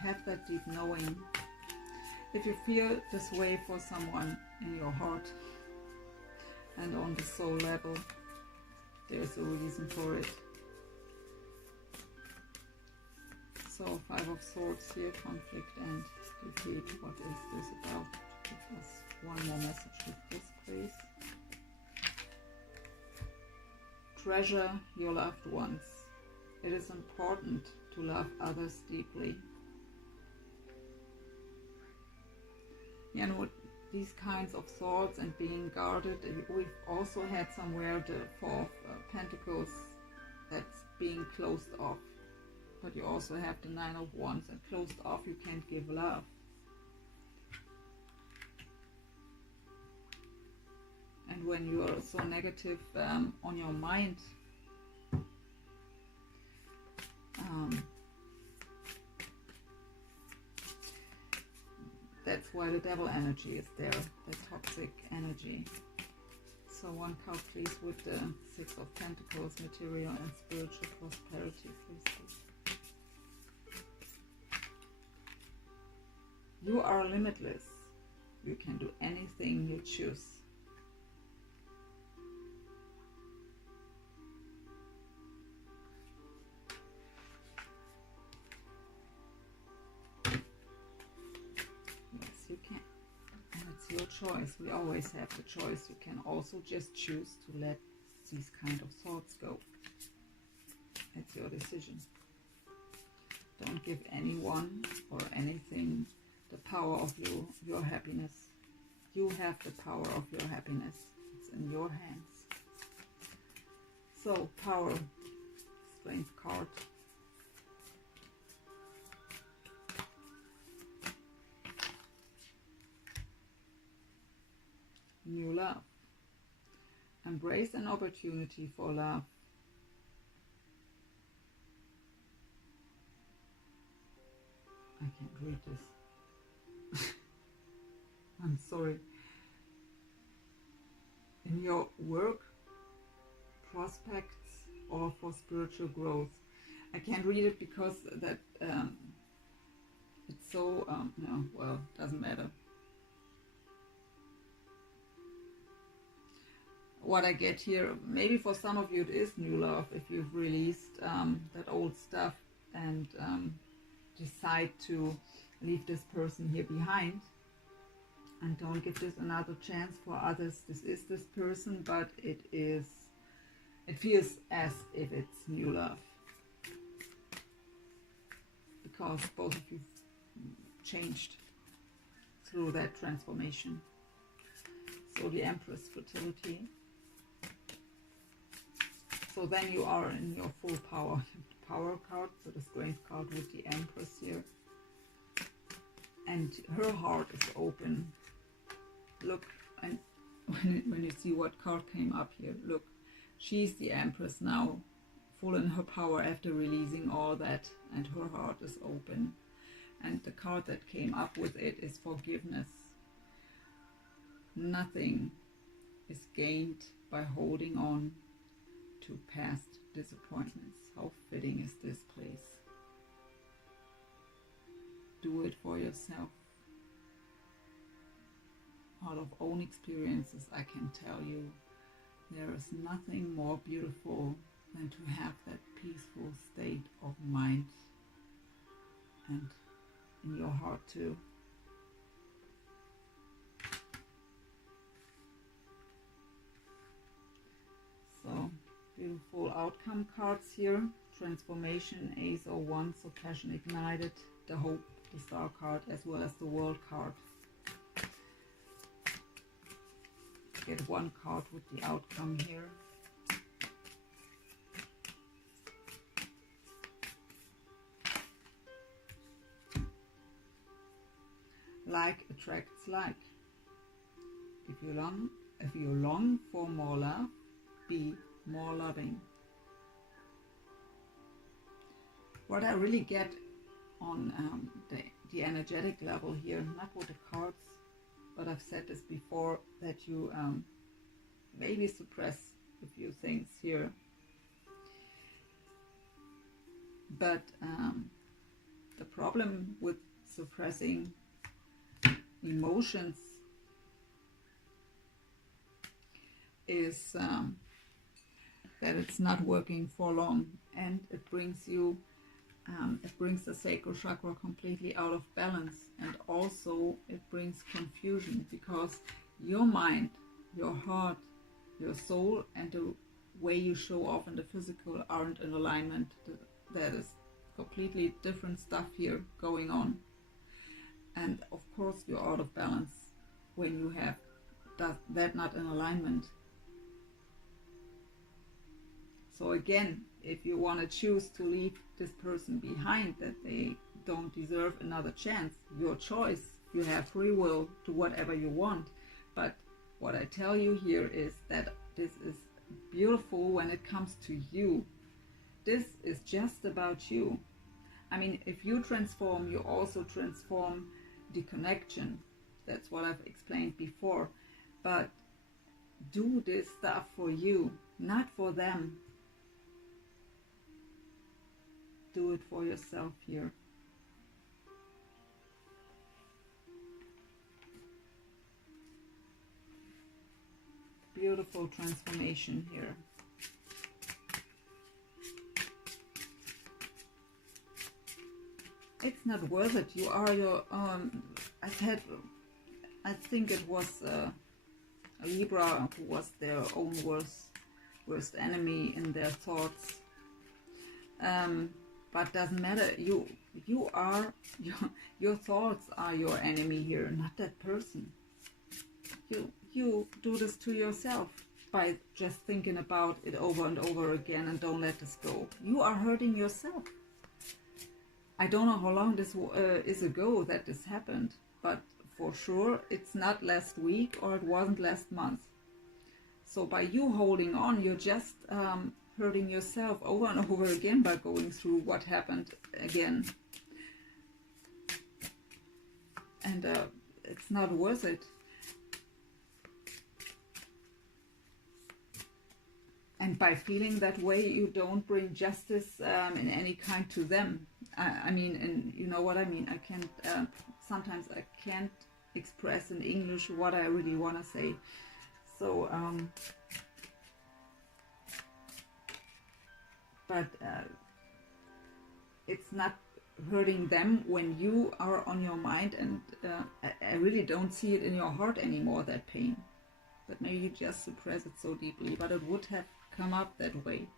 Have that deep knowing. If you feel this way for someone in your heart and on the soul level, there's a reason for it. So 5 of Swords here, conflict and defeat. What is this about? Give us one more message with this, please. Treasure your loved ones. It is important to love others deeply. You know, these kinds of thoughts and being guarded, we've also had somewhere the 4 of Pentacles that's being closed off. But you also have the 9 of Wands, and closed off you can't give love. when you are so negative on your mind. That's why the devil energy is there, the toxic energy. So one card please with the Six of Pentacles, material and spiritual prosperity, please. You are limitless. You can do anything you choose. Yes, you can. And it's your choice. We always have the choice. You can also just choose to let these kind of thoughts go. It's your decision. Don't give anyone or anything the power of your happiness. You have the power of your happiness. It's in your hands. So, power, strength card. New love. Embrace an opportunity for love. I can't read this. I'm sorry. In your work, prospects, or for spiritual growth. I can't read it because that it's so, no, well, doesn't matter. What I get here, maybe for some of you it is new love if you've released that old stuff and decide to leave this person here behind. And don't give this another chance. For others, this is this person, but it feels as if it's new love. Because both of you changed through that transformation. So the Empress, fertility. So then you are in your full power. Power card, so the strength card with the Empress here. And her heart is open. Look, and when you see what card came up here, look, she's the Empress now, full in her power after releasing all that, and her heart is open. And the card that came up with it is forgiveness. Nothing is gained by holding on to past disappointments. How fitting is this, please? Do it for yourself. Out of own experiences, I can tell you, there is nothing more beautiful than to have that peaceful state of mind and in your heart too. So, beautiful outcome cards here. Transformation, Ace of Wands, so passion ignited, the hope, the Star card, as well as the World card. Get one card with the outcome here. Like attracts like. If you long for more love, be more loving. What I really get on the energetic level here, not with the cards, but I've said this before, that you maybe suppress a few things here. But the problem with suppressing emotions is that it's not working for long, and it brings you it brings the sacral chakra completely out of balance, and also it brings confusion, because your mind, your heart, your soul, and the way you show off in the physical aren't in alignment. That is completely different stuff here going on, and of course you're out of balance when you have that not in alignment. So again, if you want to choose to leave this person behind, that they don't deserve another chance, your choice. You have free will to whatever you want. But what I tell you here is that this is beautiful when it comes to you. This is just about you. I mean, if you transform, you also transform the connection. That's what I've explained before. But do this stuff for you, not for them. Do it for yourself here. Beautiful transformation here. It's not worth it. You are your I think it was a Libra who was their own worst enemy in their thoughts. But doesn't matter. You are your thoughts are your enemy here, not that person. You do this to yourself by just thinking about it over and over again, and don't let this go. You are hurting yourself. I don't know how long this is ago that this happened, but for sure it's not last week, or it wasn't last month. So by you holding on, you're just hurting yourself over and over again by going through what happened again. And it's not worth it. And by feeling that way, you don't bring justice in any kind to them. I mean, and you know what I mean. I can't, sometimes I can't express in English what I really want to say. So, but it's not hurting them when you are on your mind, and I really don't see it in your heart anymore, that pain. But maybe you just suppress it so deeply, but it would have come up that way.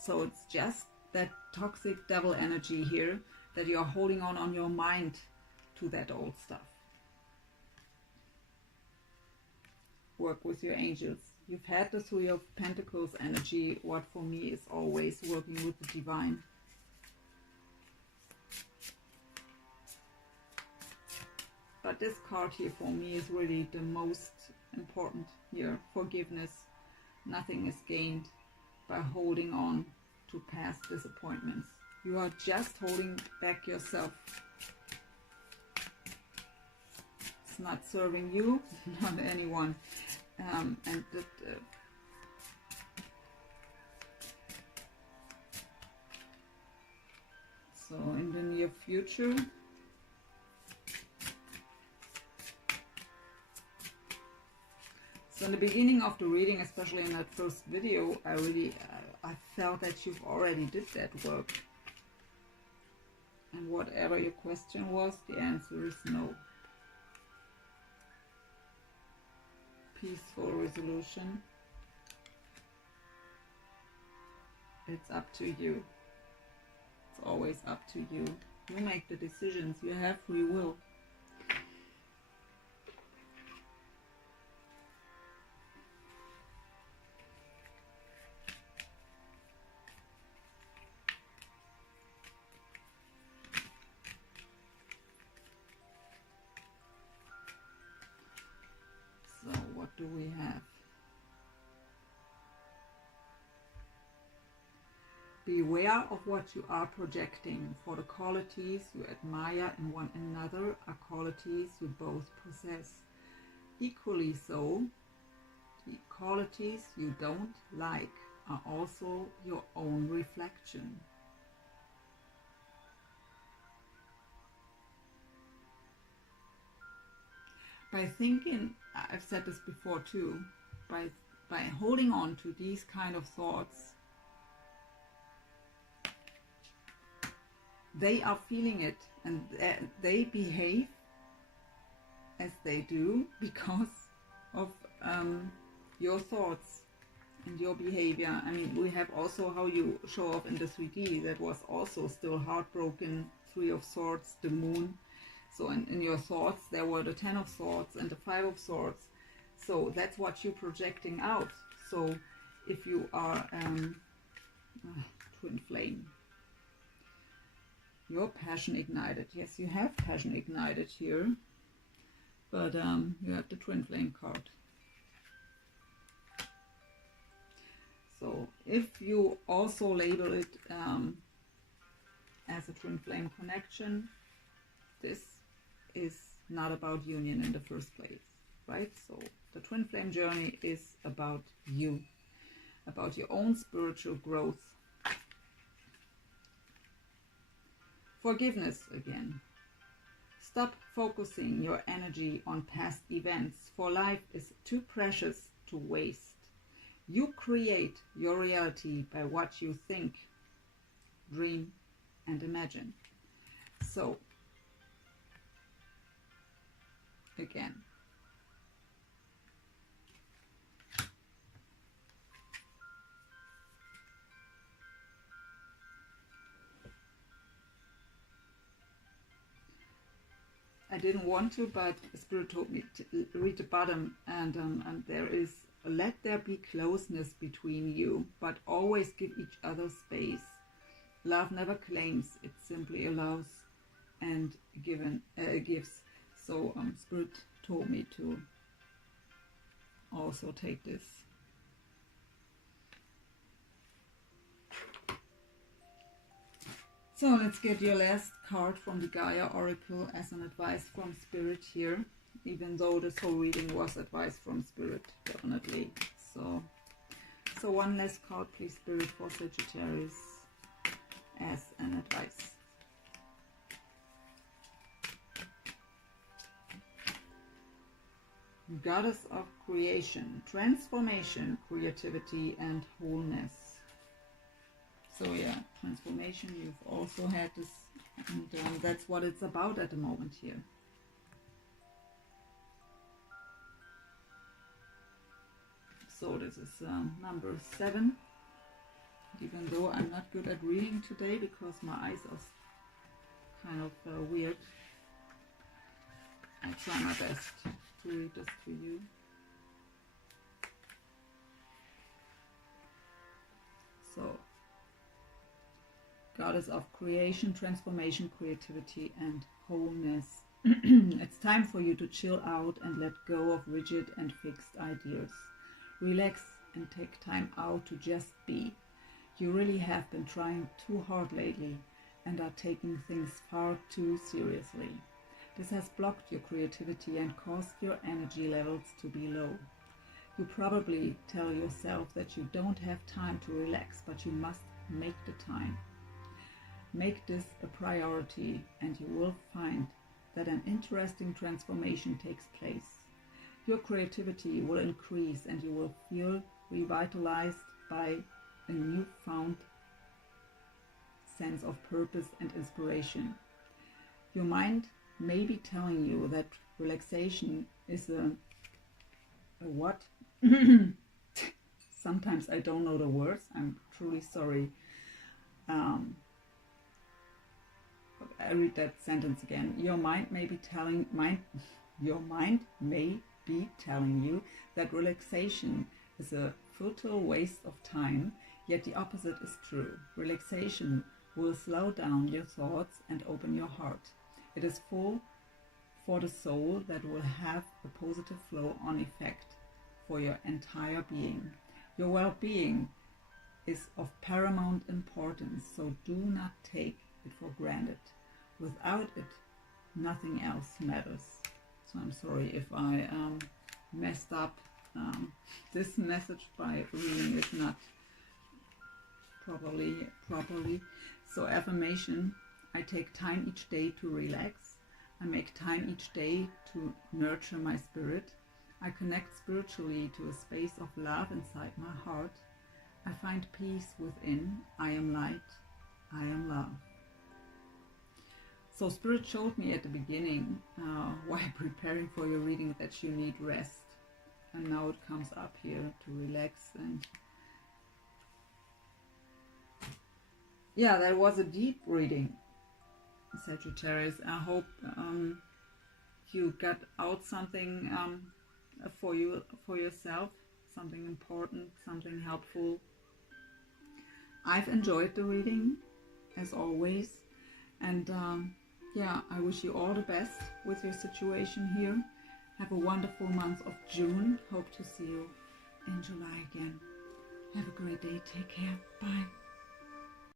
So it's just that toxic devil energy here that you're holding on your mind to that old stuff. Work with your angels. You've had the Three of Pentacles energy, what for me is always working with the divine. But this card here for me is really the most important here. Forgiveness. Nothing is gained by holding on to past disappointments. You are just holding back yourself. It's not serving you, not anyone. And that, so in the near future, so in the beginning of the reading, especially in that first video, I felt that you've already did that work. And whatever your question was, the answer is no. Peaceful resolution. It's up to you. It's always up to you. You make the decisions. You have free will. Do we have? Beware of what you are projecting, for the qualities you admire in one another are qualities you both possess. Equally so, the qualities you don't like are also your own reflection. By thinking, I've said this before too, by holding on to these kind of thoughts, they are feeling it, and they behave as they do because of your thoughts and your behavior. I mean, we have also how you show up in the 3D. That was also still heartbroken, Three of Swords, the Moon. So in your thoughts, there were the 10 of Swords and the 5 of Swords. So that's what you're projecting out. So if you are twin flame, your passion ignited. Yes, you have passion ignited here. But you have the twin flame card. So if you also label it as a twin flame connection, this is not about union in the first place, right? So the twin flame journey is about you, about your own spiritual growth. Forgiveness again. Stop focusing your energy on past events, for life is too precious to waste. You create your reality by what you think, dream, and imagine. So, again, I didn't want to, but Spirit told me to read the bottom, and there is, let there be closeness between you, but always give each other space. Love never claims, it simply allows and gives. So Spirit told me to also take this. So let's get your last card from the Gaia Oracle as an advice from Spirit here, even though this whole reading was advice from Spirit, definitely. So one last card, please, Spirit, for Sagittarius as an advice. Goddess of creation, transformation, creativity, and wholeness. So yeah, transformation, you've also had this, and that's what it's about at the moment here. So this is number 7. Even though I'm not good at reading today because my eyes are kind of weird, I try my best to read this to you. So, Goddess of creation, transformation, creativity, and wholeness. It's time for you to chill out and let go of rigid and fixed ideas. Relax and take time out to just be. You really have been trying too hard lately and are taking things far too seriously. This has blocked your creativity and caused your energy levels to be low. You probably tell yourself that you don't have time to relax, but you must make the time. Make this a priority and you will find that an interesting transformation takes place. Your creativity will increase and you will feel revitalized by a newfound sense of purpose and inspiration. Your mind may be telling you that relaxation is a what? Sometimes I don't know the words. I'm truly sorry. I read that sentence again. Your mind may be telling you that relaxation is a futile waste of time, yet the opposite is true. Relaxation will slow down your thoughts and open your heart. It is full for the soul that will have a positive flow-on effect for your entire being. Your well-being is of paramount importance, so do not take it for granted. Without it, nothing else matters. So I'm sorry if I messed up this message by reading it not properly. So affirmation: I take time each day to relax. I make time each day to nurture my spirit. I connect spiritually to a space of love inside my heart. I find peace within. I am light. I am love. So Spirit showed me at the beginning, while preparing for your reading, that you need rest. And now it comes up here to relax. And yeah, that was a deep reading, Sagittarius. I hope you got out something for yourself, something important, something helpful. I've enjoyed the reading, as always, and yeah, I wish you all the best with your situation here, Have a wonderful month of June. Hope to see you in July again. Have a great day. Take care. Bye.